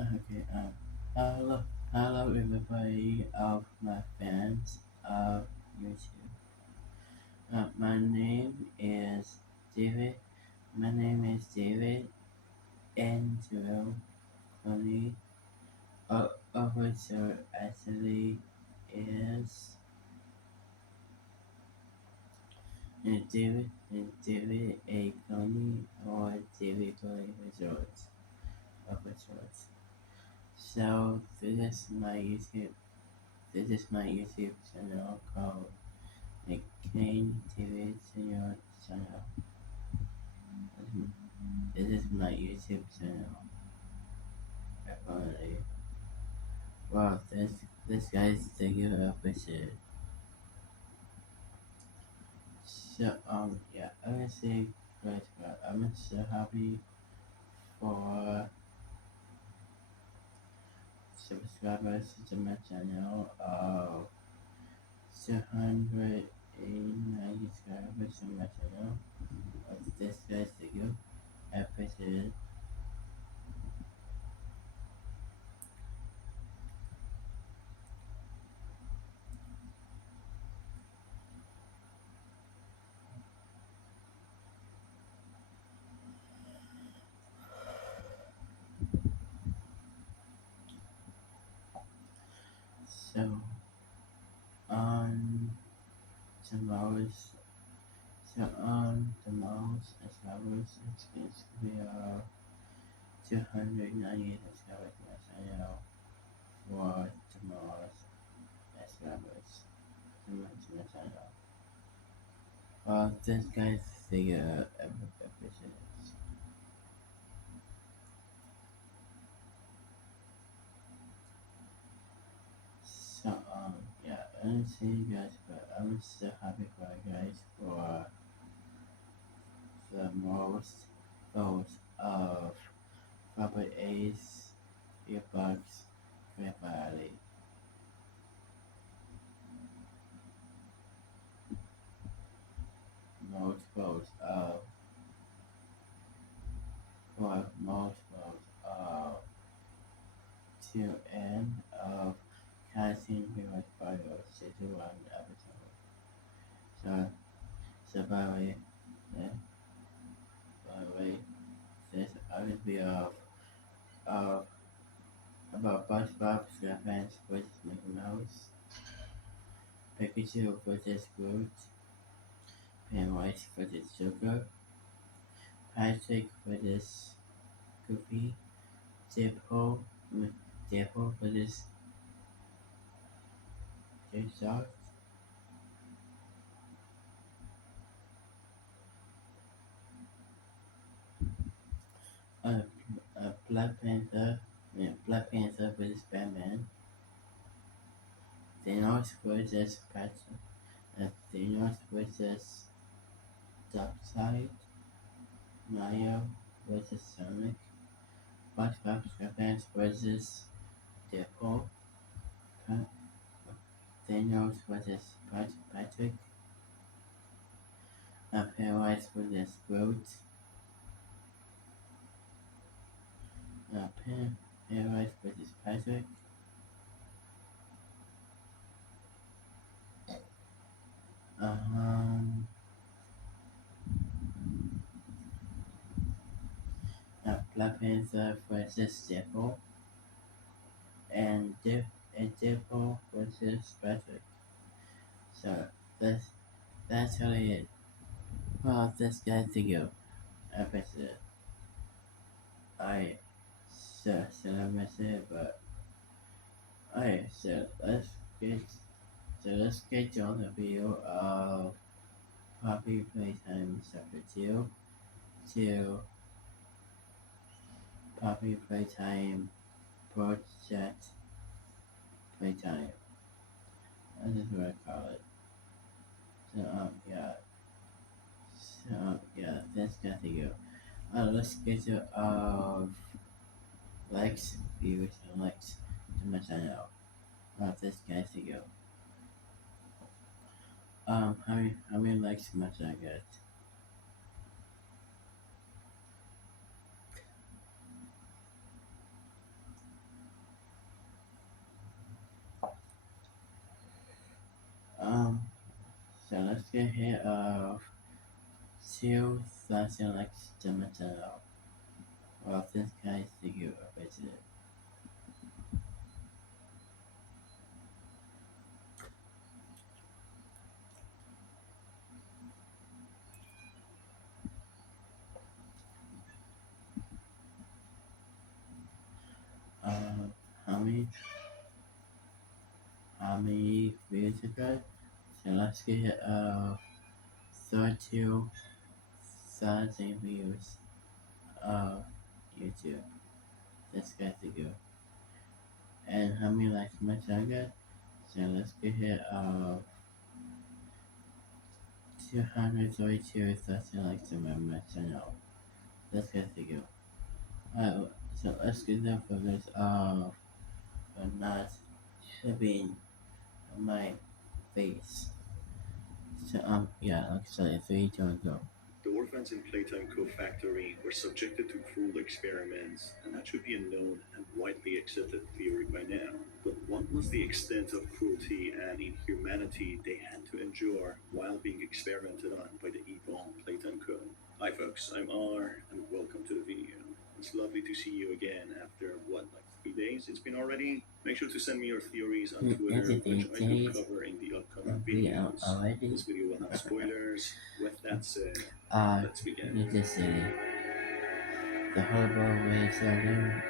Okay, hello everybody of my fans of YouTube. My name is David. My name is David Andrew Clooney. Officer actually is David A. Clooney or David Clooney Resorts of Resorts. So this is my YouTube channel called McCain TV channel. This is my YouTube channel. Apparently, well, this guy's taking a picture. So yeah, I'm gonna say first, but I'm so happy for subscribers to my channel of 289 subscribers to my channel. Of this guy's taking a picture. So um tomorrow's tomorrow's subscribers it's going to be 298 subscribers my channel for tomorrow's subscribers to my channel. This guy's figure episodes. So yeah, I don't see you guys, but I'm so happy for you guys for the most votes of Robert A's earbuds Great Valley. Most votes for most votes to end of casting Remote Bio Season 1 episode. So, so yeah, by the way, this I would be of about SpongeBob SquarePants versus Mickey Mouse, Pikachu versus Groot, Pennywise versus Joker, Patrick versus Goofy, Deadpool, Deadpool versus Jigsaw, uh, Black Panther, Black Panther versus Batman, Thanos versus Patrick, Thanos versus Darkseid, Mario versus Sonic, SpongeBob SquarePants versus Deadpool, Pa- Thanos versus Patrick, Pennywise versus Groot, Pennywise versus Patrick, um, Black Panther versus Deadpool, and Deadpool versus Patrick. So that's that's really it. Well, this guy to go. Episode. I should I miss it, but I so get let's get on the video of Poppy Playtime Chapter 2 to Poppy Playtime Project Playtime. This is what I call it. So yeah. So that's got to go. Let's get to likes, viewers, and likes to my channel. This got to go. How many likes must I get? So let's get here of two something like dimensional. Well, this guy is the you basically. Um, how many views you got? So let's get here of 32,000 views of YouTube. This guy's the go. And how many likes much I got? So let's get here of 232,000 likes to my channel. This guy's the go. Alright, so let's get the photos of not shoving my face. So yeah, like I said, 3, 2, go. The orphans in Playtime Co. Factory were subjected to cruel experiments, and that should be a known and widely accepted theory by now. But what was the extent of cruelty and inhumanity they had to endure while being experimented on by the evil Playtime Co.? Hi folks, I'm R, and welcome to the video. It's lovely to see you again after what, like 3 days it's been already? Make sure to send me your theories on Twitter, which I could cover in the upcoming videos. This video will have spoilers. With that said, let's begin. You just say the horrible ways are there.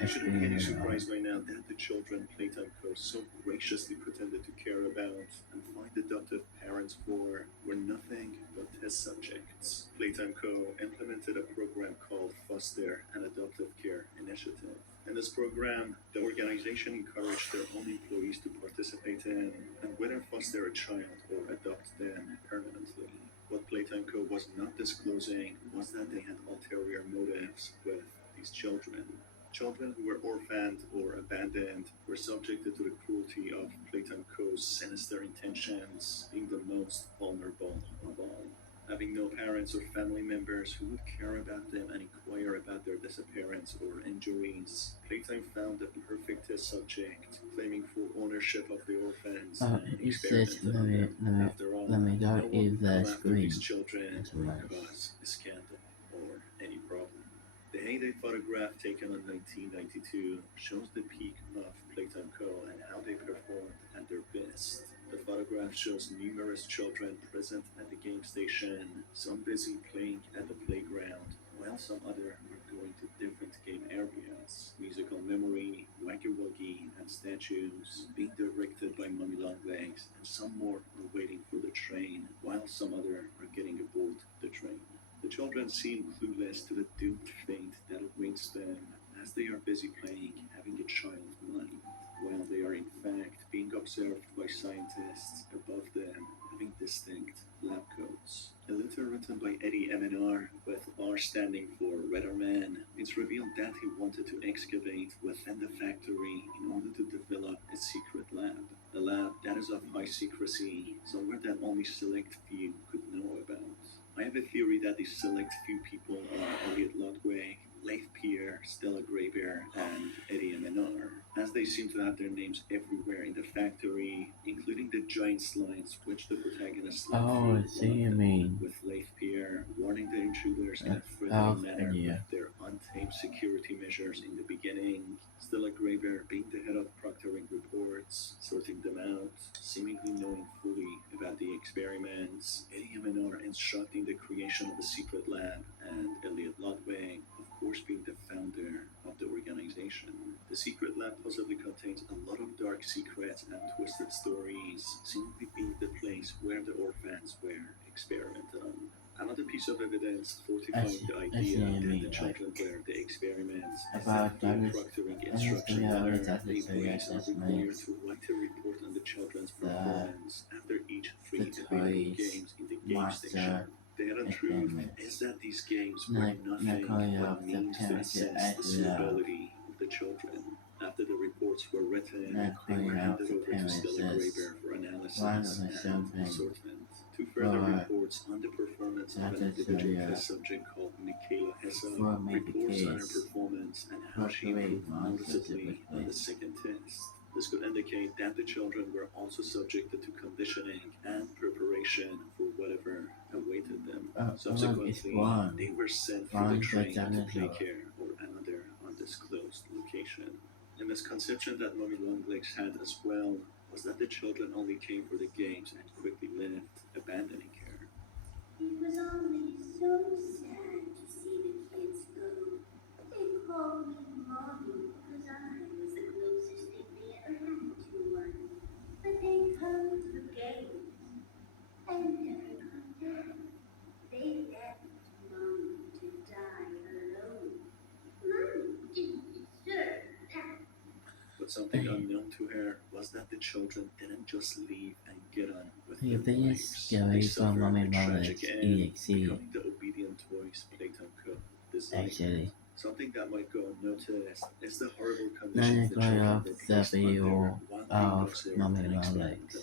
You shouldn't be any surprised by now that the children Playtime Co. so graciously pretended to care about and find adoptive parents for were nothing but test subjects. Playtime Co. implemented a program called Foster and Adoptive Care Initiative. In this program, the organization encouraged their own employees to participate in and whether foster a child or adopt them permanently. What Playtime Co. was not disclosing was that they had ulterior motives with these children. Children who were orphaned or abandoned were subjected to the cruelty of Playtime Co.'s sinister intentions, being the most vulnerable of all. Having no parents or family members who would care about them and inquire about their disappearance or injuries, Playtime found the perfect test subject, claiming full ownership of the orphans and experimented on them. After all, let me no go one is would the come after screen. these children or cause a scandal or any problem. The heyday photograph taken in 1992 shows the peak of Playtime Co. and how they performed at their best. The photograph shows numerous children present at the game station, some busy playing at the playground, while some other were going to different game areas. Musical Memory, Waggy Wuggy, and statues being directed by Mummy Longlegs, and some more were waiting for the train, while some other were getting aboard the train. The children seem clueless to the doomed fate that awaits them as they are busy playing, having a child mind, while they are in fact being observed by scientists above them, having distinct lab coats. A letter written by Eddie MNR, with R standing for Weatherman, it's revealed that he wanted to excavate within the factory in order to develop a secret lab. A lab that is of high secrecy, somewhere that only select few could know about. I have a theory that these select few people are Elliot Ludwig, Leif Pierre, Stella Greybear, and Eddie MNR, as they seem to have their names everywhere in the factory, including the giant slides which the protagonists Oh, I see you mean. with Leif Pierre warning the intruders in a friendly manner with their untamed security measures in the beginning, Stella Greybear being the head of proctoring reports, sorting them out, seemingly knowing fully about the experiments, Eddie MNR instructing the creation of a secret lab, and Elliot Ludwig, of course, being the founder of the organization. The secret lab possibly contains a lot of dark secrets and twisted stories, seemingly being the place where the orphans were experimented on. Another piece of evidence fortifying the idea that the children were the experiments is that the proctoring instruction letter the employees are required to write a report on the children's performance after each 3 available games in the game station. The hidden truth is that these games were nothing but means to assess the suitability of the children. After the reports were written, they were handed over to Stella Greybear for analysis and assortment. Two further reports on the performance of an individual test subject called Michaela Hessa reports on her performance and how she improved noticeably on the second test. This could indicate that the children were also subjected to conditioning and preparation for whatever awaited them. Wrong is Subsequently, wrong. they were sent for the Wrong the train to dinosaur. playcare or another undisclosed location. A misconception that Mummy Longlegs had as well was that the children only came for the games and quickly left, abandoning her. It was always so sad to see the kids go. They called me Mommy because I was the closest thing they ever had to one. But they come to the games and never come back. They left Mommy to die alone. Mommy didn't deserve that. But something unknown to her was that the children didn't just leave and get on with The their biggest lives. They scary from suffered Mommy a tragic Longlegs end, EXE, becoming the obedient toys Playtime Co. designed. actually. Something that might go unnoticed is the horrible Not conditions a the going children off were the placed under video while of Dr.Sayer Mommy and experimented Longlegs. on.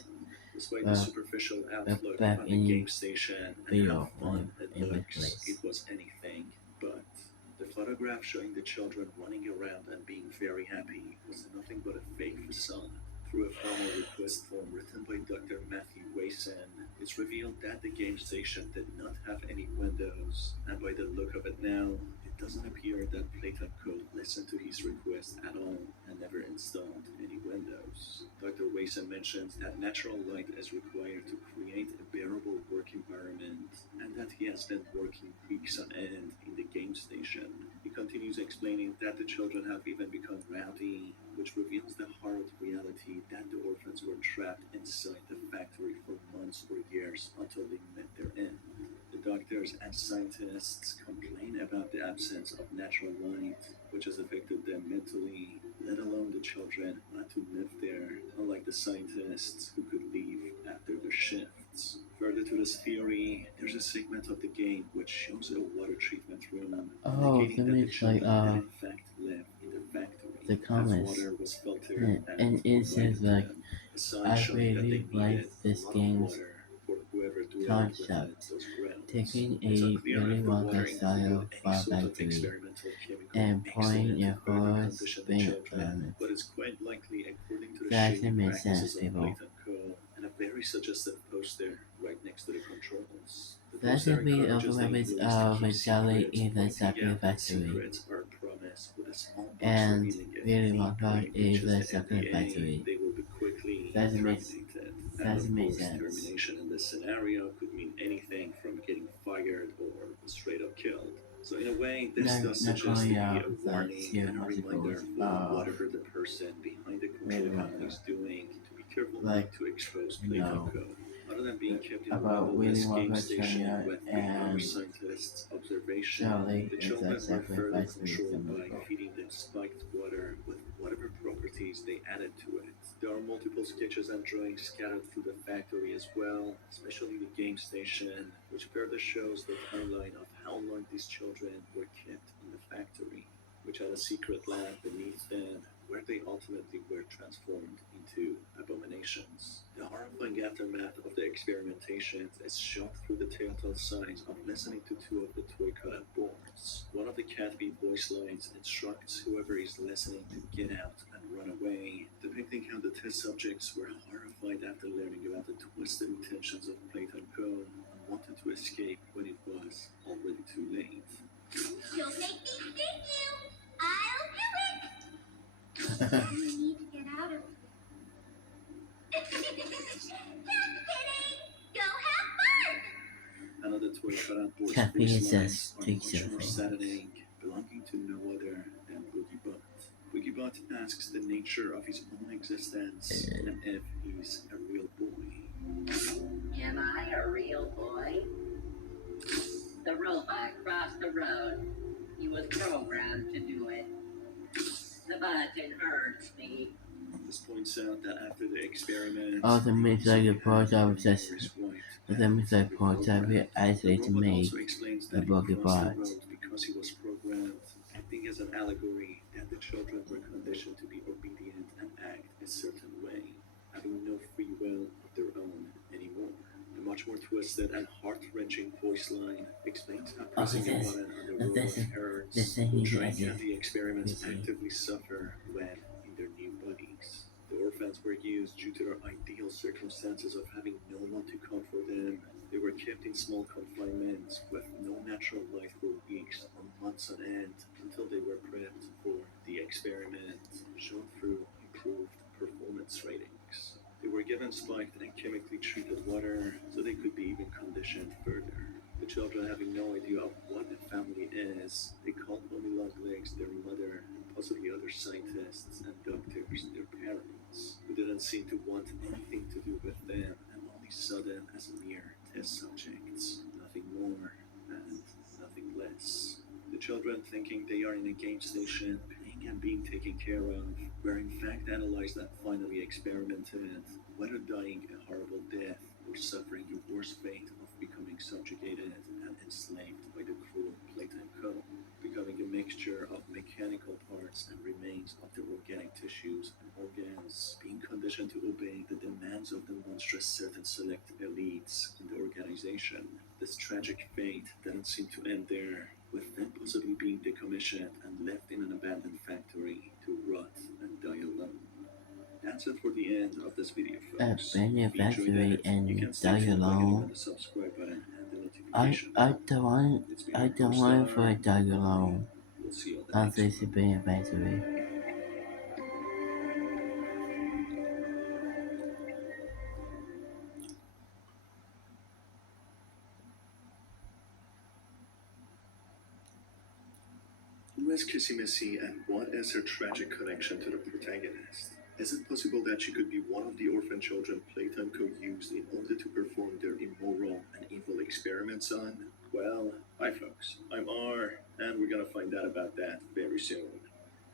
Despite the But, superficial but outlook back on the in game station and how video fun it in the looks, it place. was anything but. The photograph showing the children running around and being very happy was nothing but a fake facade. Through a formal request form written by Dr. Matthew Wason, it's revealed that the game station did not have any windows, and by the look of it now, it doesn't appear that Playtime could listen to his request at all and never installed any windows. Dr. Wason mentions that natural light is required to create a bearable work environment, and that he has spent working weeks on end in the game station. He continues explaining that the children have even become rowdy, which reveals the horrid reality that the orphans were trapped inside the factory for months or years until they met their end. The doctors and scientists complain about the absence of natural light, which has affected them mentally, let alone the children who had to live there, unlike the scientists who could leave after their shifts. Further to this theory, there's a segment of the game which shows a water treatment room, Oh, indicating the that the means like children did in fact live in the factory, the as comments, water was filtered and and it says provided to like them, a sign I showing that they really like needed a this lot of game's water for whoever dwelled within concept, those grounds. taking It's a unclear Willy if the water Wonka included style any farm sort of factory experimental chemical and mixed in pouring it to a further horror condition the spin children, on it. but it's quite likely, according to the That shady doesn't make sense, practices of people. Playtime Co. and a very suggestive poster right next to the controls. The That's poster a bit of encourages the memories employees to of keep a Jolly secrets, in the pointing chocolate out that factory, secrets are promised with a small box and revealing if Willy any Wonka employee is breaches the the chocolate NDA, factory. they will be quickly Doesn't make terminated. And of doesn't make course, sense. termination in this scenario could mean anything from getting fired or straight up killed. So in a way, this does Not suggest to going be out a the warning two and a musicals reminder for of whatever the person behind the Willy control panel Wonka. is doing to be careful Like, not to expose you Playtime know, Co. Other than being kept in a about Willy windowless game Wonka showing station up with the other and scientists' observation, Charlie the is the children were chocolate further factory controlled by musical. feeding them spiked water with whatever properties they added to it. There are multiple sketches and drawings scattered through the factory as well, especially the game station, which further shows the timeline of how long these children were kept in the factory, which had a secret lab beneath them where they ultimately were transformed into abominations. The horrifying aftermath of the experimentations is shown through the telltale signs of listening to two of the toy cutout boards. One of the cat-bee voice lines instructs whoever is listening to get out and run away, depicting how the test subjects were horrified after learning about the twisted intentions of Playtime Co. and wanted to escape when it was already too late. You'll make me thank you. I'll do it. We need to get out of here. Just kidding. Go have fun. Another toy cutout board's Caffeine voice lines says are takes much your more things. saddening, belonging to no other than Boogie Butt. Boogie Butt asks the nature of his own existence and if he's a real boy. Am I a real boy? The robot crossed the road. He was programmed to do it. The button hurts me. This points out that after the experiment, Oh, the means like the part of just Iris White the means like part of it the actually to robot me also explains the that he boogie crossed the bot. road because he was programmed, acting as an allegory that the children were conditioned to be obedient and act a certain way, having no free will of their own anymore. A much more twisted and heart-wrenching voice line explains how pressing a this- button on the this robot is- hurts, this thing while is trying as if the experiments busy. actively suffer when in their new bodies. The orphans were used due to their ideal circumstances of having no one to comfort them. They were kept in small confinements with no natural light for weeks or months on end until they were prepped for the experiment, shown through improved performance ratings. They were given spiked and chemically treated water so they could be even conditioned further. The children, having no idea of what a family is, they called Mommy Longlegs their mother and possibly other scientists and doctors their parents, who didn't seem to want anything to do with them and only saw them as mere test subjects, nothing more and nothing less. The children, thinking they are in a game station, playing and being taken care of, were in fact analyzed and finally experimented, whether dying a horrible death or suffering the worst fate of becoming subjugated and enslaved by the cruel playtime code, becoming a mixture of mechanical parts and remains of their organic tissues and organs, being conditioned to obey the demands of the monstrous certain select elites in the organization. This tragic fate didn't seem to end there, with them possibly being decommissioned and left in an abandoned factory to rot and die alone. That's it for the end of this video, folks. Bring your If you enjoyed factory that, you and can stay die tuned by hitting on alone. the subscribe button and the I notification I bell. don't want It's been I your don't host want for a Star, die and alone. we'll see you on the I'll next say one. bring your factory. Who is Kissy Missy and what is her tragic connection to the protagonist? Is it possible that she could be one of the orphan children Playtime Co. used in order to perform their immoral and evil experiments on? Well, hi folks, I'm R, and we're gonna find out about that very soon.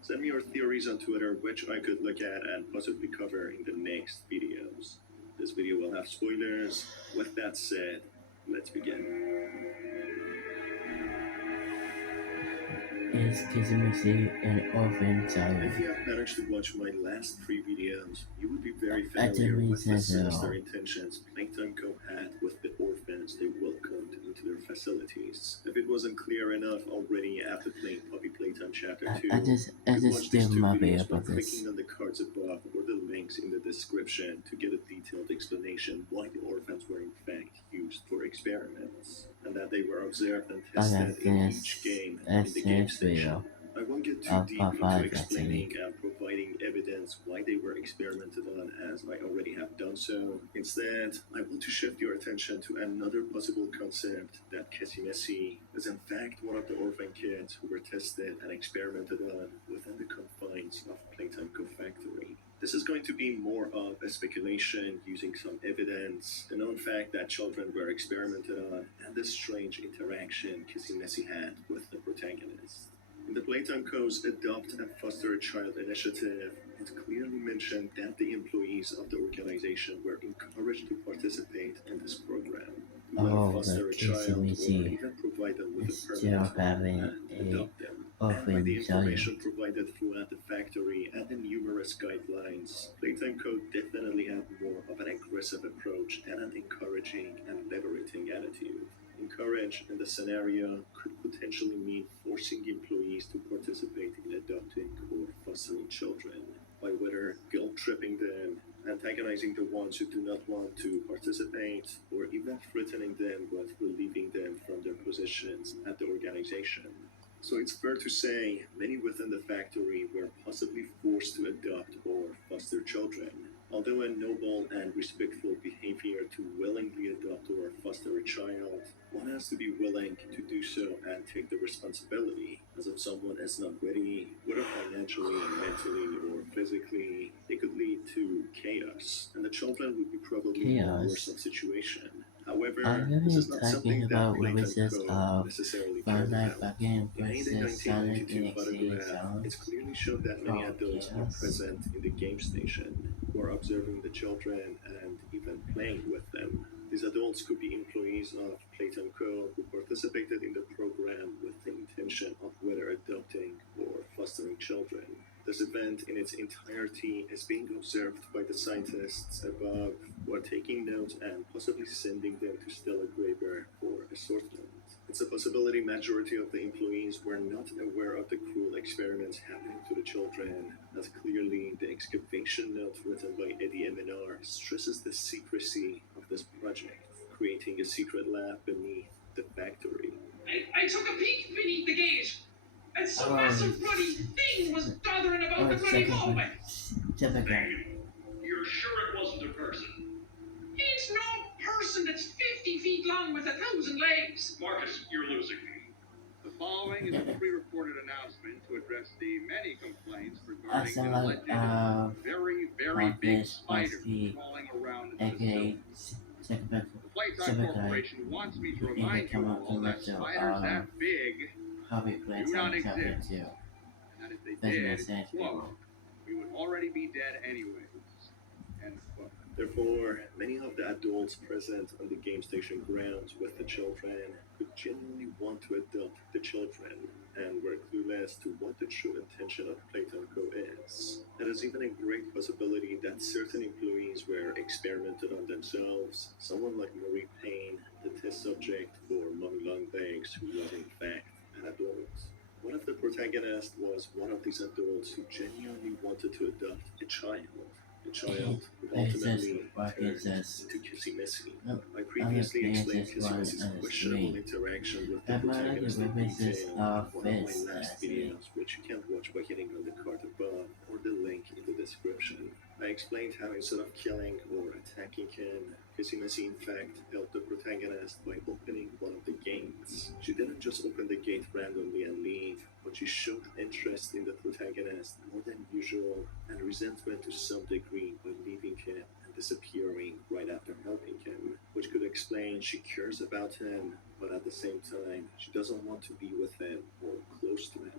Send me your theories on Twitter, which I could look at and possibly cover in the next videos. This video will have spoilers. With that said, let's begin. Is Kizumisi an orphan If child? you have managed to watch my last 3 videos, you would be very I familiar didn't mean with the sense at sinister all. intentions Plankton Co. had with the orphans they welcomed into their facilities. If it wasn't clear enough already after playing Puppy Playtime Chapter 2, I you just could watch these still 2 might be videos by about clicking this. on the cards above or the links in the description to get a detailed explanation why the orphans were in fact used for experiments, and that they were observed and Okay, tested in each game in the game this station. video I won't get too of deep part into 5 actually. explaining and providing evidence why they were experimented on, as I already have done so. Instead, I want to shift your attention to another possible concept, that Cassie Messi is in fact one of the orphan kids who were tested and experimented on within the confines of Playtime Co. Factory. This is going to be more of a speculation using some evidence, the known fact that children were experimented on, and the strange interaction Cassie Messi had with the protagonist. In the Playtime Co.'s Adopt and Foster a Child initiative, it clearly mentioned that the employees of the organization were encouraged to participate in this program, to Oh, foster the a child or Kizumisi even provide them with a instead permanent of home having and a adopt them. And by the orphan child. information provided throughout the factory and the numerous guidelines, Playtime Co. definitely had more of an aggressive approach than an encouraging and liberating attitude. Encourage in the scenario could potentially mean forcing employees to participate in adopting or fostering children, by whether guilt tripping them, antagonizing the ones who do not want to participate, or even threatening them with relieving them from their positions at the organization. So it's fair to say many within the factory were possibly forced to adopt or foster children. Although a noble and respectful behavior to willingly adopt or foster a child, one has to be willing to do so and take the responsibility. As if someone is not ready, whether financially, mentally, or physically, it could lead to chaos, and the children would be probably in a worse Chaos. off situation. Are However, this you is not talking something that about Playtime releases Co. of necessarily cared Fortnite about. Bugging In the versus Sonic 1992 NXT photograph, it songs? clearly showed that many Oh, adults were chaos. present in the game station, were observing the children and even playing with them. These adults could be employees of Playtime Co. who participated in the program with the intention of whether adopting or fostering children. This event in its entirety is being observed by the scientists above, who are taking notes and possibly sending them to Stella Graber for assortment. It's a possibility majority of the employees were not aware of the cruel experiments happening to the children, as clearly the excavation note written by Eddie Eminar stresses the secrecy of this project, creating a secret lab beneath the factory. I took a peek beneath the gate, and some Oh, massive bloody thing was bothering about the bloody hallway. typical. You're sure it wasn't a person? It's no person that's 50 feet long with 1,000 legs. Marcus, you're losing me. The following is a pre-recorded announcement to address the many complaints I regarding sound an like alleged very big Marcus spider Boxy, crawling around in the aka facility. typical. The Playtime Corporation wants me to If remind they come you up to all that Metro, spiders that big probably play do not some chapter exist, 2. and that if they Doesn't make did, sense, quote, people. we would already be dead anyways, end quote. Therefore, many of the adults present on the game station grounds with the children could genuinely want to adopt the children and were clueless to what the true intention of Playtime Co. is. It is even a great possibility that certain employees were experimented on themselves, someone like Marie Payne, the test subject for Mommy Longlegs, who was in fact an adult. What if the protagonist was one of these adults who genuinely wanted to adopt a child? The child who ultimately turned into Kissy Missy. I previously explained Kissy Missy's questionable interaction with the protagonist in detail in one of my last videos, which you can watch by hitting on the card above or the link in the description. I explained how instead of killing or attacking him, Kissy Missy in fact helped the protagonist by opening one of the gates. She didn't just open the gate randomly and leave, but she showed interest in the protagonist more than usual and resentment to some degree by leaving him and disappearing right after helping him, which could explain she cares about him, but at the same time, she doesn't want to be with him or close to him.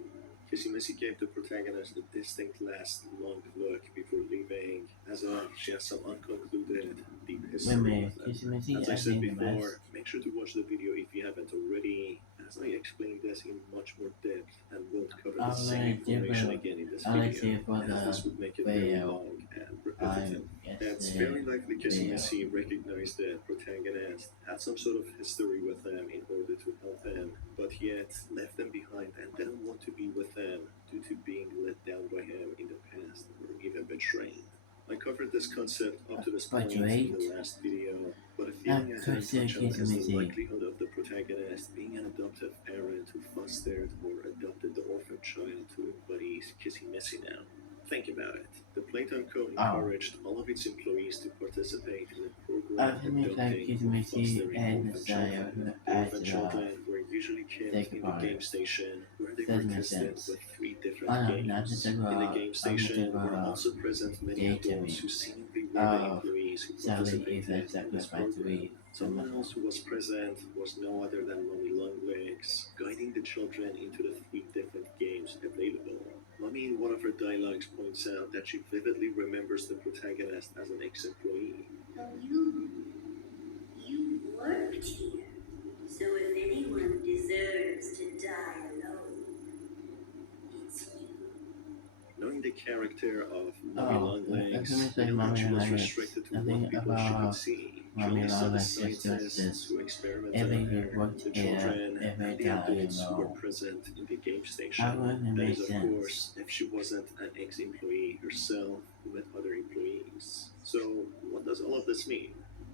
Kissy Missy gave the protagonist a distinct last long look before leaving, as if she has some unconcluded deep history with him. As I said before, make sure to watch the video if you haven't already, as I explained this in much more depth and won't cover the same information again in this video, as this would make it very long and repetitive. It's very likely Kissy Missy recognized the protagonist, had some sort of history with them in order to help him, but yet left them behind and didn't want to be with them due to being let down by him in the past or even betrayed. I covered this concept up to this point in the last video, but a feeling I didn't touch on is the likelihood of the protagonist being an adoptive parent who fostered or adopted the orphan child who embodies Kissy Missy now. Think about it. The Playtime Co. encouraged all of its employees to participate in a program adopting or fostering orphan children. The orphan children were usually kept in the game station where they were tested with 3 different games. In the game station were also present many adults who seemingly were the employees who participated in this program. Someone else who was present was no other than Mommy Longlegs, guiding the children into the 3 different games available. Mommy in one of her dialogues points out that she vividly remembers the protagonist as an ex-employee. Oh, you worked here. So if anyone deserves to die alone, it's you. Knowing the character of Mommy Longlegs, I know that she was restricted to what people she could see. She only saw the scientists who experimented on her, the children, and the adults who were present in the game station. That is, of course, if she wasn't an ex-employee herself who met other employees. So, what does all of this mean?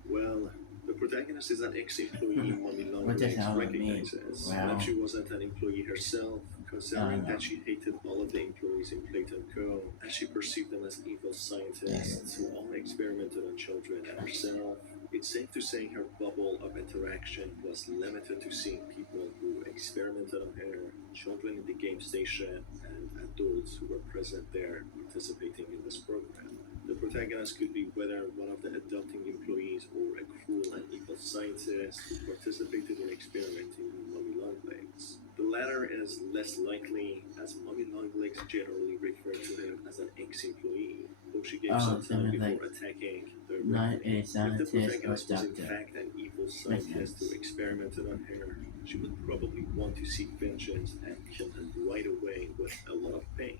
Well, the protagonist is an ex-employee Mommy Longlegs recognizes, and if she wasn't an employee herself, considering that she hated all of the employees in Playtime Co., as she perceived them as evil scientists who all experimented on children and herself, it's safe to say her bubble of interaction was limited to seeing people who experimented on her, children in the game station, and adults who were present there participating in this program. The protagonist could be whether one of the adopting employees or a cruel and evil scientist who participated in experimenting with Mommy Longlegs. The latter is less likely, as Mommy Longlegs generally referred to him as an ex-employee, though she gave some time before attacking directly. If the protagonist was in fact an evil scientist who experimented on her, she would probably want to seek vengeance and kill him right away with a lot of pain.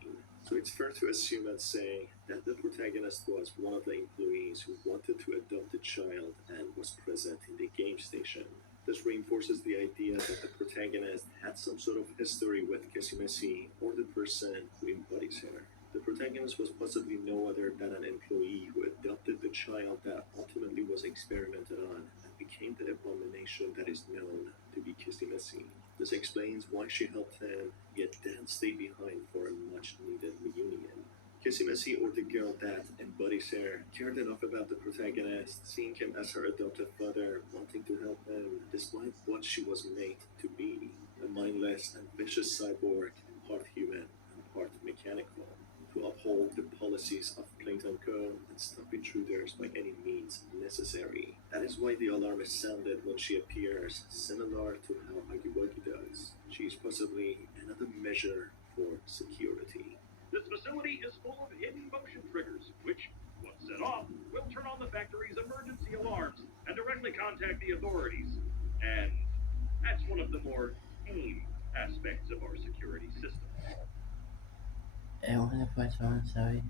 So it's fair to assume and say that the protagonist was one of the employees who wanted to adopt a child and was present in the game station. This reinforces the idea that the protagonist had some sort of history with Kessimesi or the person who embodies her. The protagonist was possibly no other than an employee who adopted the child that ultimately was experimented on and became the abomination that is known to be Kessimesi. This explains why she helped him, yet didn't stay behind for a much needed reunion. Kessimesi, or the girl that embodies her, cared enough about the protagonist, seeing him as her adoptive father, wanting to help him despite what she was made to be, a mindless and vicious cyborg, part human and part mechanical, to uphold the policies of Plankton Co. and stop intruders by any means necessary. That is why the alarm is sounded when she appears, similar to how Hagiwagi does. She is possibly another measure for security. This facility is full of hidden motion triggers, which, once set off, will turn on the factory's emergency alarms and directly contact the authorities. And that's one of the more tame aspects of our security system. And what the first one, sorry?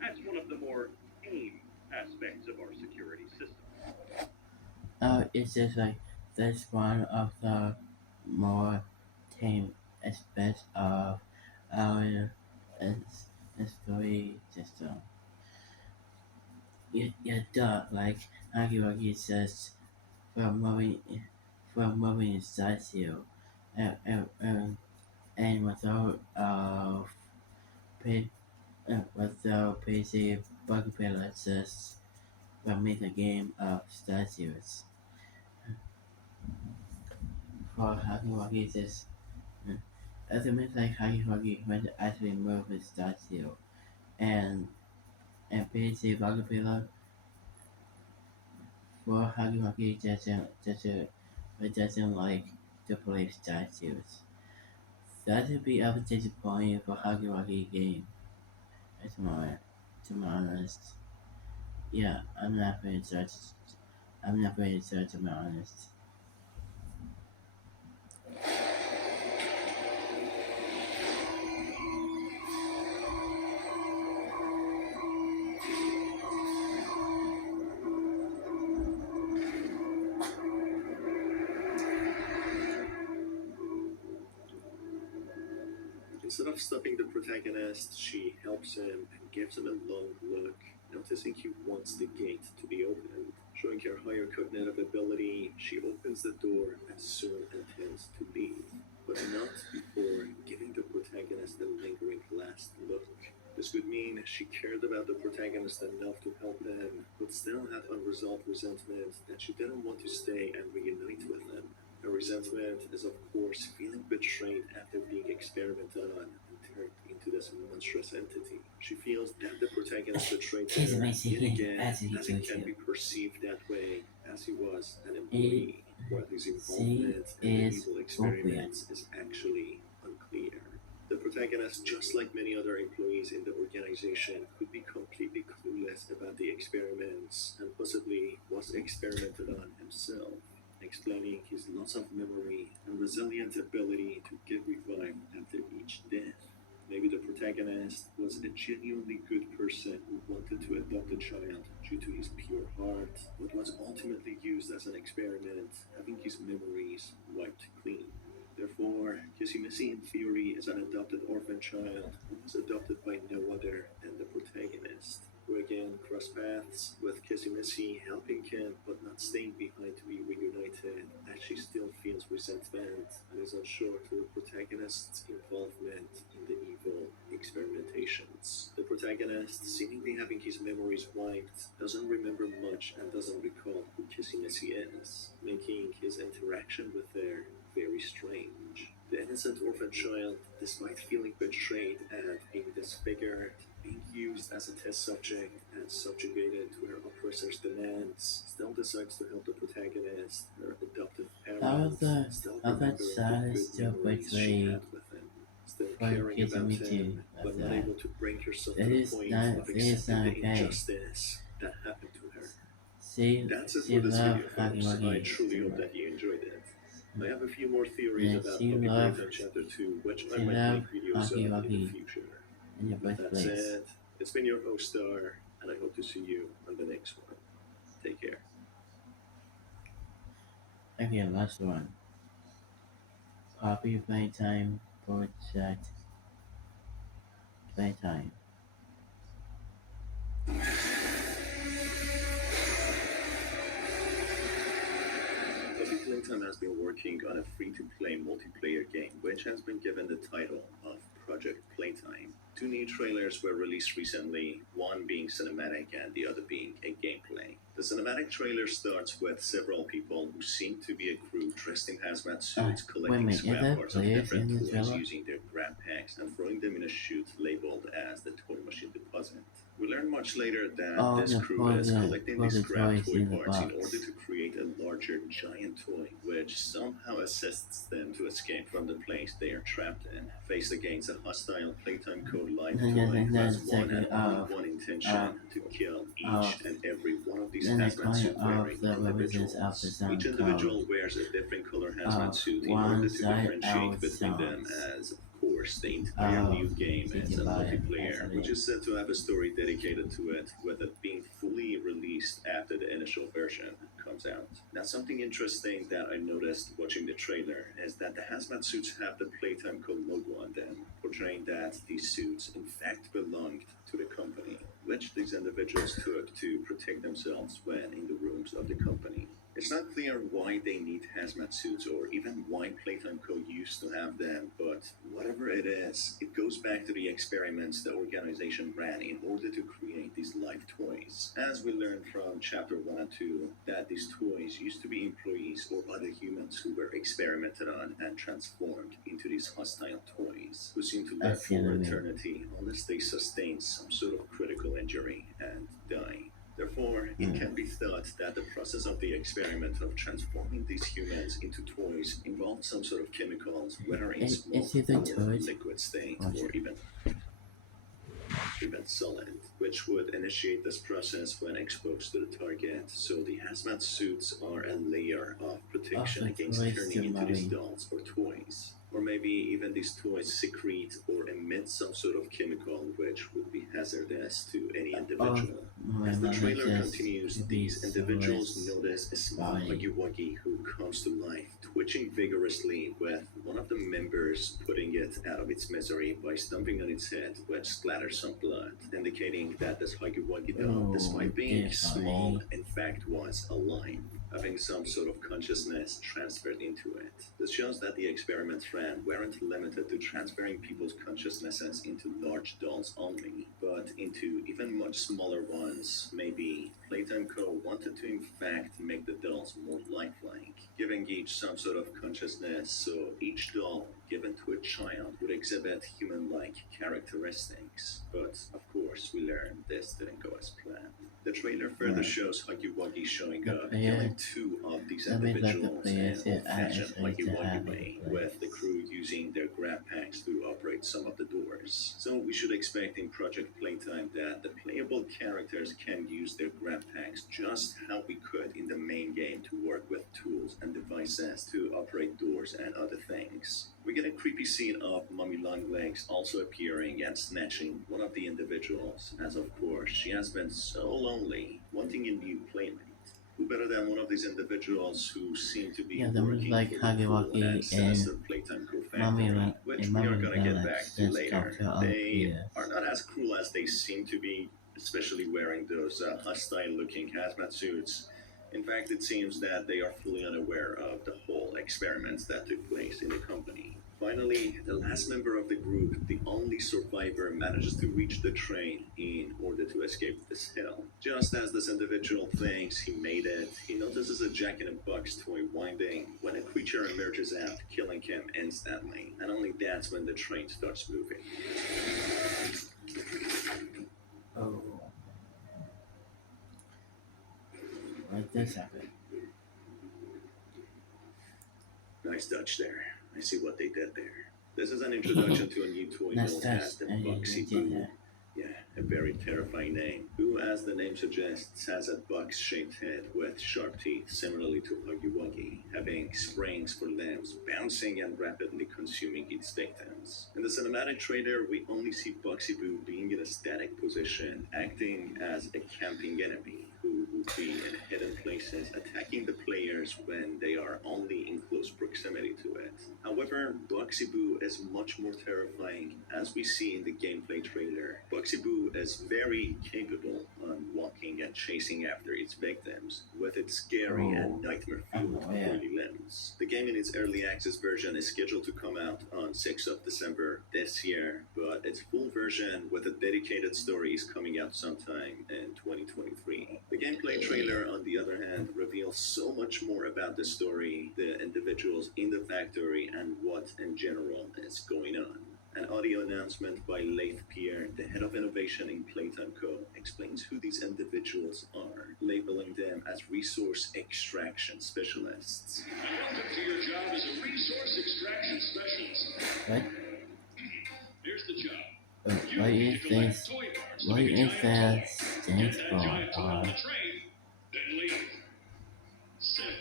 That's one of the more tame aspects of our security system. Oh, it's just like that's one of the more tame aspects of our story system. Yeah, duh, like Hagiwagi says from moving inside you, and without PC bug balances from the game of statues. For Hagiwagi, this ultimately like Hagiwagi when to actually move his statue, and PC bug for Hagiwagi doesn't like to play statues. That would be a disappointing for Hagiwagi game. To my honest. Yeah, I'm not very such to be honest. Instead of stopping the protagonist, she helps him and gives him a long look, noticing he wants the gate to be opened. Showing her higher cognitive ability, she opens the door and soon intends to leave, but not before giving the protagonist a lingering last look. This could mean she cared about the protagonist enough to help him, but still had unresolved resentment that she didn't want to stay and reunite with him. Her resentment is, of course, feeling betrayed after being experimented on and turned into this monstrous entity. She feels that the protagonist betrayed He's her amazing yet again, as he as it goes can be to. perceived that way, as he was an He employee, while his she involvement in the is evil open. experiments is actually unclear. The protagonist, just like many other employees in the organization, could be completely clueless about the experiments and possibly was experimented on himself, explaining his loss of memory and resilient ability to get revived after each death. Maybe the protagonist was a genuinely good person who wanted to adopt a child due to his pure heart, but was ultimately used as an experiment, having his memories wiped clean. Therefore, Kissimisi in theory is an adopted orphan child who was adopted by no other than the protagonist, who again cross paths with Kissimisi helping him but not staying behind to be reunited, as she still feels resentment and is unsure to the protagonist's involvement in the evil experimentations. The protagonist, seemingly having his memories wiped, doesn't remember much and doesn't recall who Kissimisi is, making his interaction with her very strange. The innocent orphan child, despite feeling betrayed and being disfigured, being used as a test subject and subjugated to her oppressor's demands, still decides to help the protagonist, her adoptive parents, still Other remembering side the is good still memories she betrayed had with him, still for caring about Kizumiti him, of but not that. able to bring herself to That the is point not of that is accepting not the okay. injustice that happened to her. She That's it she for this loved video, folks. I Hagiwagi truly too hope that much. you enjoyed it. I have a few more theories And about she Puppy loved Playtime Chapter 2, which I she might loved make videos of in the Hagiwagi future. in the With first that place. said, it's been your host Star, and I hope to see you on the next one. Take care. Okay, last one. Puppy playtime, project playtime. Coffee Playtime has been working on a free-to-play multiplayer game, which has been given the title of Project Playtime. Two new trailers were released recently, one being cinematic and the other being a gameplay. The cinematic trailer starts with several people who seem to be a crew dressed in hazmat suits Wait a collecting minute, is scrap there parts of players different in the toys trailer? using their grab packs and throwing them in a chute labeled as the Toy Machine Deposit. We learn much later that Oh, this the crew put is the collecting put these the scrap toys toy in the parts in order box. to create a larger giant toy, which somehow assists them to escape from the place they are trapped in. Faced against a hostile Playtime Code live toy And who has then one and second only one intention of to kill of each and every one of these then the hazmat coin suit of wearing the represents of the individuals. Each sound code individual wears a different color hazmat of suit in order one to side differentiate out between them, sounds as of course the entire of new game the is a divide as multiplayer, a which link. is said to have a story dedicated to it, with it being fully released after the initial version comes out. Now, something interesting that I noticed watching the trailer is that the hazmat suits have the Playtime Co. logo on them, portraying that these suits in fact belonged to the company, which these individuals took to protect themselves when in the rooms of the company. It's not clear why they need hazmat suits or even why Playtime Co. used to have them, but whatever it is, it goes back to the experiments the organization ran in order to create these live toys. As we learned from chapter 1 and 2, that these toys used to be employees or other humans who were experimented on and transformed into these hostile toys, who seem to live That's the for enemy. eternity unless they sustain some sort of critical injury and die. Therefore, it Hmm. can be thought that the process of the experiment of transforming these humans into toys involved some sort of chemicals, whether in It's smoke either or turret liquid state, or or even solid, which would initiate this process when exposed to the target. So the hazmat suits are a layer of of protection the against toys to turning into these Molly. dolls or toys. Or maybe even these toys secrete or emit some sort of chemical which would be hazardous to any Oh, individual. my As the mother trailer just continues, to be these individuals soulless notice a small body. Huggy Wuggy who comes to life, twitching vigorously, with one of the members putting it out of its misery by stomping on its head, which splatters some blood, indicating that this Huggy Wuggy doll, Oh, despite being dear small, body. in fact was alive, having some sort of consciousness transferred into it. This shows that the experiments ran weren't limited to transferring people's consciousnesses into large dolls only, but into even much smaller ones. Maybe Playtime Co. wanted to in fact make the dolls more lifelike, giving each some sort of consciousness, so each doll given to a child would exhibit human-like characteristics. But of course, we learned this didn't go as planned. The trailer further Right. shows Huggy Wuggy showing The up, player, killing two of these let me let the individuals in player an sit old-fashioned actually Huggy to Wuggy having way, play. with the crew using their grab packs to operate some of the doors. So we should expect in Project Playtime that the playable characters can use their grab packs just how we could in the main game to work with tools and devices to operate doors and other things. We get a creepy scene of Mummy Longlegs also appearing and snatching one of the individuals, as of course she has been so lonely, wanting a new playmate. Who better than one of these individuals who seem to be Yeah, them was working like for the cool and Hagiwaki and sinister Playtime Co. Mommy factory, which we are Mommy gonna get back Relax to just talk later. to all They players. are not as cruel as they seem to be, especially wearing those hostile-looking hazmat suits. In fact, it seems that they are fully unaware of the whole experiments that took place in the company. Finally, the last member of the group, the only survivor, manages to reach the train in order to escape this hell. Just as this individual thinks he made it, he notices a Jack in a Box toy winding when a creature emerges out, killing him instantly. And only that's when the train starts moving. Oh, what this happen? Nice touch there. I see what they did there. This is an introduction to a new toy That's known as touch the and you Boxy did Boo. that. Yeah, a very terrifying name. Who, as the name suggests, has a box-shaped head with sharp teeth, similarly to Huggy Wuggy, having springs for limbs, bouncing and rapidly consuming its victims. In the cinematic trailer, we only see Boxy Boo being in a static position, acting as a camping enemy who would be in hidden places, attacking the players when they are only in close proximity to it. However, Boxy Boo is much more terrifying, as we see in the gameplay trailer. Boxy Boo is very capable on walking and chasing after its victims, with its scary and nightmare-fueled curly limbs. The game in its early access version is scheduled to come out on 6th of December this year, but its full version with a dedicated story is coming out sometime in 2023. The gameplay trailer, on the other hand, reveals so much more about the story, the individuals in the factory, and what in general is going on. An audio announcement by Leif Pierre, the head of innovation in Playtime Co., explains who these individuals are, labeling them as resource extraction specialists. Welcome to your job as a resource extraction specialist. What? Here's the job. What do you think? What do you think stands Get that for? giant toy on the train, then leave. Simple,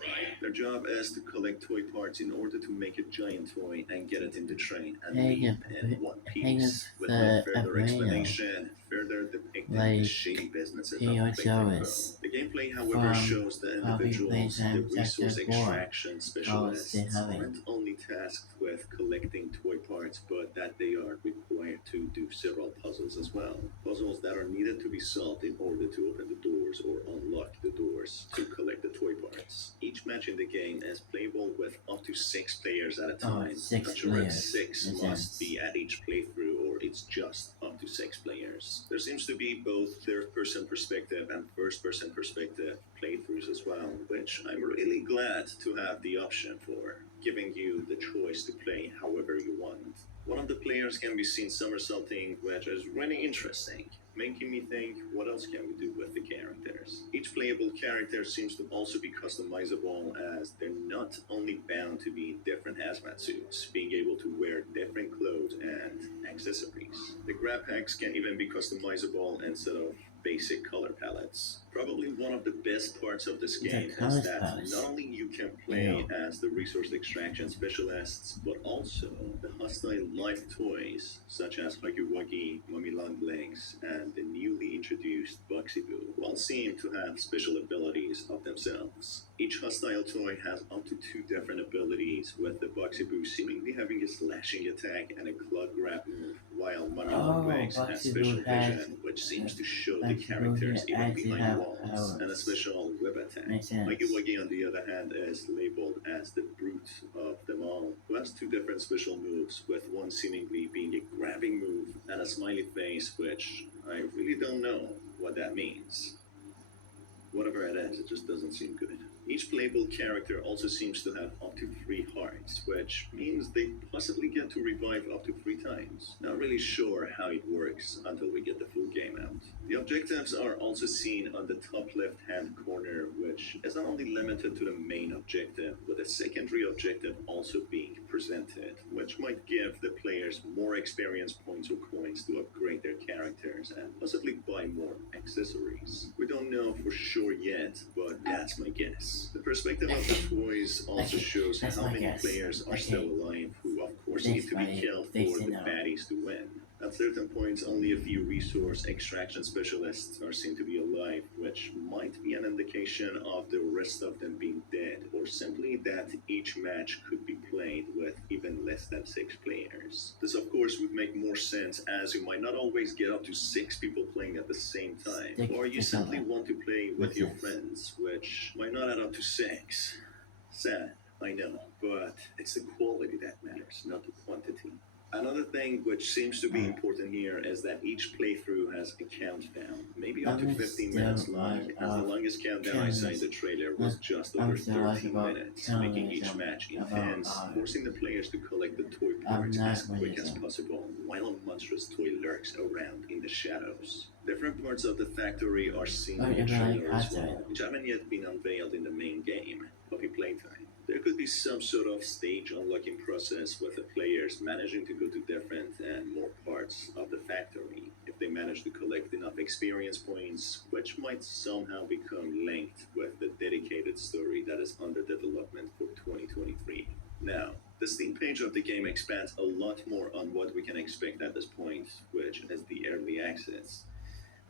right? Their job is to collect toy parts in order to make a giant toy and get it in the train and Hang leave up- in one hang piece. up With no the further arena. explanation, further depicting the Like, shady businesses of Theo Playtime Co. Jones The gameplay, however, from shows the Coffee individuals, the Playtime resource Chapter 4. extraction specialists, they have it. aren't only tasked with collecting toy parts, but that they are required to do several puzzles as well. Puzzles that are needed to be solved in order to open the doors or unlock the doors to collect the toy parts. Each match in the game is playable with up to 6 players at a time. 6 Not sure players. if 6 Makes must sense. be at each playthrough or it's just up to 6 players. There seems to be both third-person perspective and first-person perspective playthroughs as well, which I'm really glad to have the option for, giving you the choice to play however you want. One of the players can be seen somersaulting, which is really interesting, making me think, what else can we do with the characters? Each playable character seems to also be customizable, as they're not only bound to be in different hazmat suits, being able to wear different clothes and accessories. The grab packs can even be customizable instead of basic color palettes. Probably one of the best parts of this game is that not only you can play as the resource extraction specialists, but also the hostile live toys such as Huggy Wuggy, Mummy Long Legs, and the newly introduced Boxy Boo, who all seem to have special abilities of themselves. Each hostile toy has up to 2 different abilities, with the Boxy Boo seemingly having a slashing attack and a claw grab move, while Mummy Long Legs has special vision, which seems to show the characters even behind walls, and a special whip attack. Huggy Wuggy, on the other hand, is labeled as the brute of them all, who has 2 different special moves, with one seemingly being a grabbing move and a smiley face, which I really don't know what that means. Whatever it is, it just doesn't seem good. Each playable character also seems to have up to 3 hearts, which means they possibly get to revive up to 3 times. Not really sure how it works until we get the full game out. The objectives are also seen on the top left-hand corner, which is not only limited to the main objective, with a secondary objective also being presented, which might give the players more experience points or coins to upgrade their characters and possibly buy more accessories. We don't know for sure yet, but that's my guess. The perspective of the toys also shows how many players are still alive, who of course need to be killed for the baddies to win. At certain points, only a few resource extraction specialists are seen to be alive, which might be an indication of the rest of them being dead, or simply that each match could be played with even less than 6 players. This of course would make more sense, as you might not always get up to 6 people playing at the same time, or you simply want to play with your friends, which might not add up to 6. Sad, I know, but it's the quality that matters, not the quantity. Another thing which seems to be important here is that each playthrough has a countdown, maybe up to 15 minutes long, as the longest countdown I saw in the trailer was just over 13 minutes, making each match intense, forcing the players to collect the toy parts as quick as possible, while a monstrous toy lurks around in the shadows. Different parts of the factory are seen in the trailer as well, which haven't yet been unveiled in the main game, Puppy Playtime. There could be some sort of stage unlocking process with the players managing to go to different and more parts of the factory. If they manage to collect enough experience points, which might somehow become linked with the dedicated story that is under development for 2023. Now, the Steam page of the game expands a lot more on what we can expect at this point, which is the early access,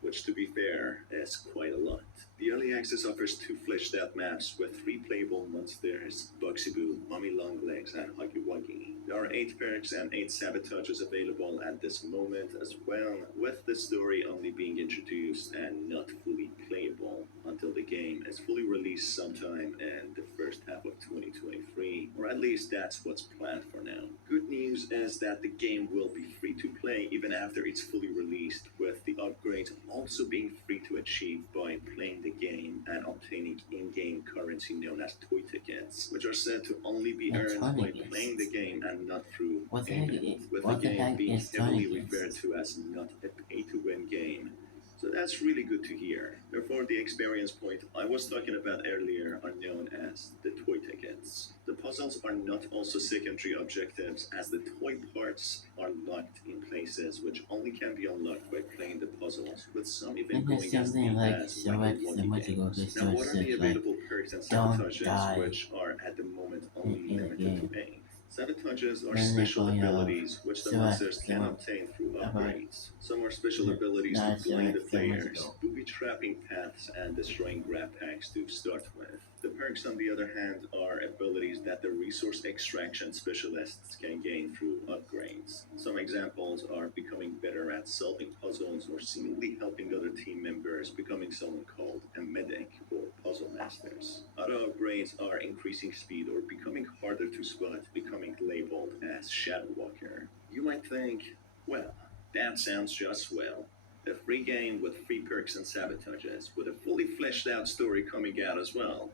which to be fair is quite a lot. The early access offers 2 fleshed out maps with 3 playable monsters, Boxy, Mummy Longlegs, and Huggy Wuggy. There are 8 perks and 8 sabotages available at this moment as well, with the story only being introduced and not fully playable until the game is fully released sometime in the first half of 2023, or at least that's what's planned for now. Good news is that the game will be free to play even after it's fully released, with the upgrades also being free to achieve by playing the game and obtaining in-game currency known as toy tickets, which are said to only be earned by playing the game and not through payment, with the game being heavily referred to as not a pay-to-win game. So that's really good to hear. Therefore, the experience point I was talking about earlier are known as the toy tickets. The puzzles are not also secondary objectives, as the toy parts are locked in places which only can be unlocked by playing the puzzles, with some even And there's going as something deep like as select the whacky multiple games. Now, what are the resources like available perks and don't sabotages die which are at the moment only in the limited to game. 8? Sabotages are Then they're special going abilities which the select monsters can obtain through about upgrades. Some are special abilities to not blind the select the players, multiple. booby trapping paths, and destroying grab packs to start with. The perks, on the other hand, are abilities that the resource extraction specialists can gain through upgrades. Some examples are becoming better at solving puzzles or seemingly helping other team members, becoming someone called a medic or puzzle masters. Other upgrades are increasing speed or becoming harder to spot, becoming labeled as Shadow Walker. You might think, well, that sounds just swell. A free game with free perks and sabotages, with a fully fleshed out story coming out as well.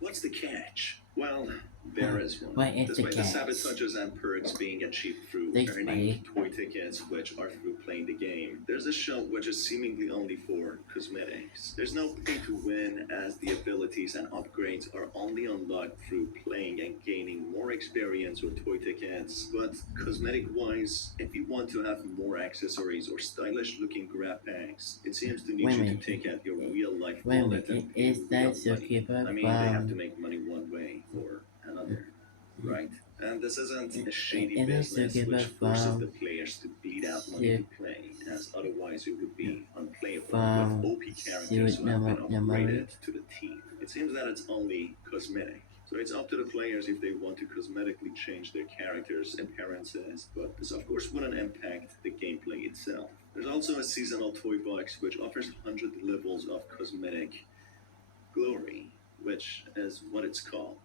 What's the catch? Well, there is one. What is the Despite the catch? sabotages and perks being achieved through Thanks, earning buddy. toy tickets, which are through playing the game, there's a shelf which is seemingly only for cosmetics. There's no pay to win, as the abilities and upgrades are only unlocked through playing and gaining more experience or toy tickets. But cosmetic-wise, if you want to have more accessories or stylish-looking grab packs, it seems to need Wait a you to minute. take out your real-life Wait a wallet minute. and pay Is real that money. zookeeper I mean, they have to from? make money one way or another, right? And this isn't a Is shady that business zookeeper which forces the from? players to bleed out money to play, as otherwise it would be unplayable with From OP characters Suit who have been Number? upgraded to the team. It seems that it's only cosmetic. So it's up to the players if they want to cosmetically change their characters' appearances, but this of course wouldn't impact the gameplay itself. There's also a seasonal toy box which offers 100 levels of cosmetic glory, which is what it's called.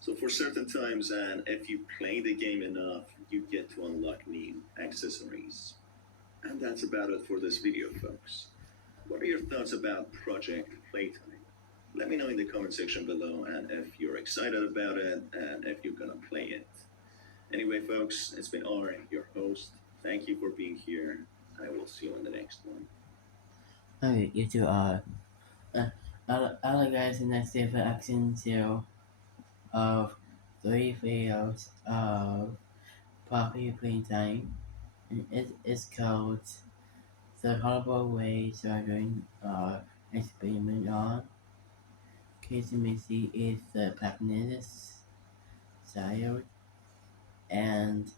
So for certain times, and if you play the game enough, you get to unlock new accessories. And that's about it for this video, folks. What are your thoughts about Project Playtime? Let me know in the comment section below, and if you're excited about it, and if you're gonna play it. Anyway, folks, it's been Ari, your host. Thank you for being here. I will see you in the next one. Okay, you two are. Other guys in next day for action 2 of 3 videos of Poppy Playtime. And it is called The Horrible Way Children Are Experiment on. Casey Macy is the protagonist child, and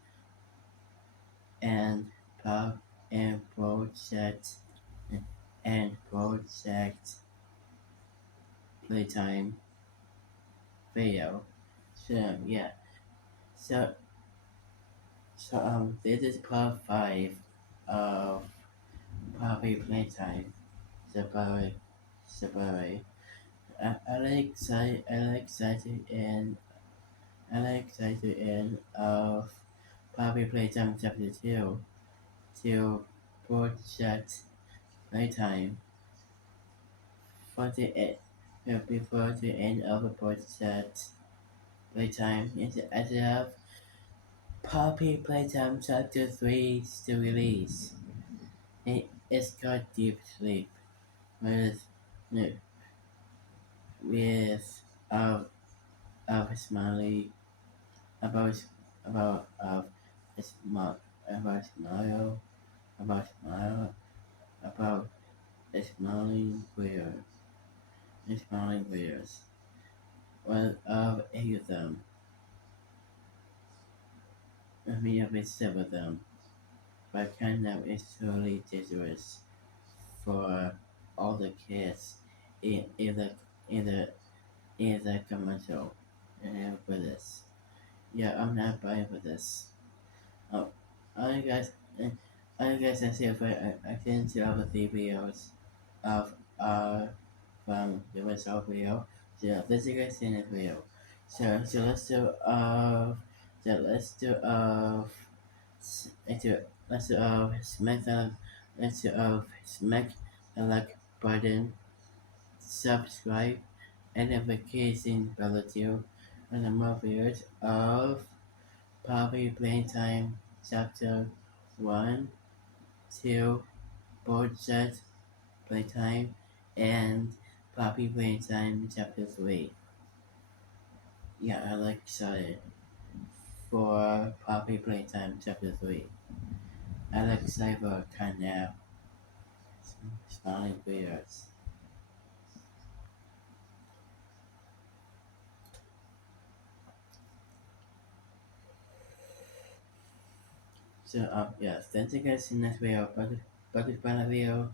and Pop and Project Playtime video. So yeah. So this is part 5 of Poppy Playtime. Separate separate. I like excited end of Poppy Playtime Chapter 2 to Project Playtime for the before the end of the Project Playtime is as of Poppy Playtime Chapter 3 to release. It's called Deep Sleep with with of Smiley about about of about Smile about about smiling weird, smiling weirds. One of eight of them, me of seven of them, but kind of is totally dangerous for all the kids in the in the in the commercial. For this, yeah, I'm not buying for this. Oh, I guys, I guys, I see if I can see all the videos of from the result video. So let's you guys in this video. So let's do let's do smack the like button, subscribe, and notification bell too, and the more videos of Poppy Playtime Chapter 1, 2, Board Set Playtime, and Poppy Playtime Chapter 3. Yeah, I like excited for Poppy Playtime Chapter 3. I like excited for kind of smiling videos. So, yeah, thank you guys in this video. Bucket Banner video.